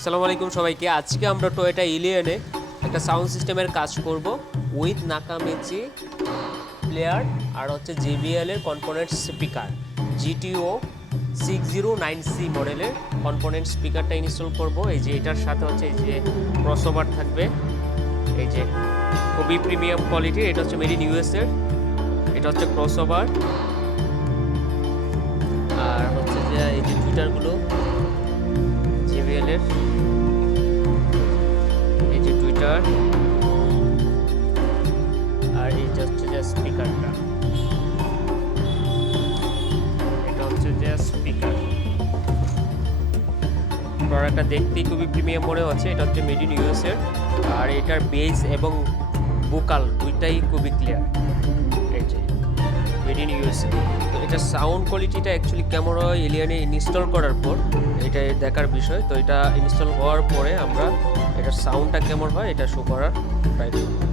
আসসালামু আলাইকুম সবাইকে। আজকে আমরা টয়োটা ইলিয়নে একটা সাউন্ড সিস্টেমের কাজ করব উইথ নাকামিচি প্লেয়ার আর হচ্ছে JBL এর কম্পোনেন্ট স্পিকার GTO 609C মডেলের কম্পোনেন্ট স্পিকারটা ইনস্টল করব। এই যে এটার সাথে হচ্ছে এই যে ক্রসওভার থাকবে, এই যে খুবই প্রিমিয়াম কোয়ালিটির, এটা হচ্ছে মেড ইন US এর, এটা হচ্ছে ক্রসওভার। আর হচ্ছে যে এই যে টুইটারগুলো JBL এর, এই যে টুইটার, আর এই হচ্ছে যে স্পিকারটা, এটা হচ্ছে যে স্পিকার। প্রোডাক্টটা দেখতেই খুবই প্রিমিয়াম মনে হচ্ছে। এটা হচ্ছে মেড ইন US এর, আর এটার বেস এবং ভোকাল দুইটাই খুবই ক্লিয়ার। এই যে মেড ইন US এর। তো এটার সাউন্ড কোয়ালিটিটা অ্যাকচুয়ালি কেমন হয় এলিয়নে ইনস্টল করার পর এটা দেখার বিষয়। তো এটা ইনস্টল হওয়ার পরে আমরা এটার সাউন্ডটা কেমন হয় এটা শো করার ট্রাই করব।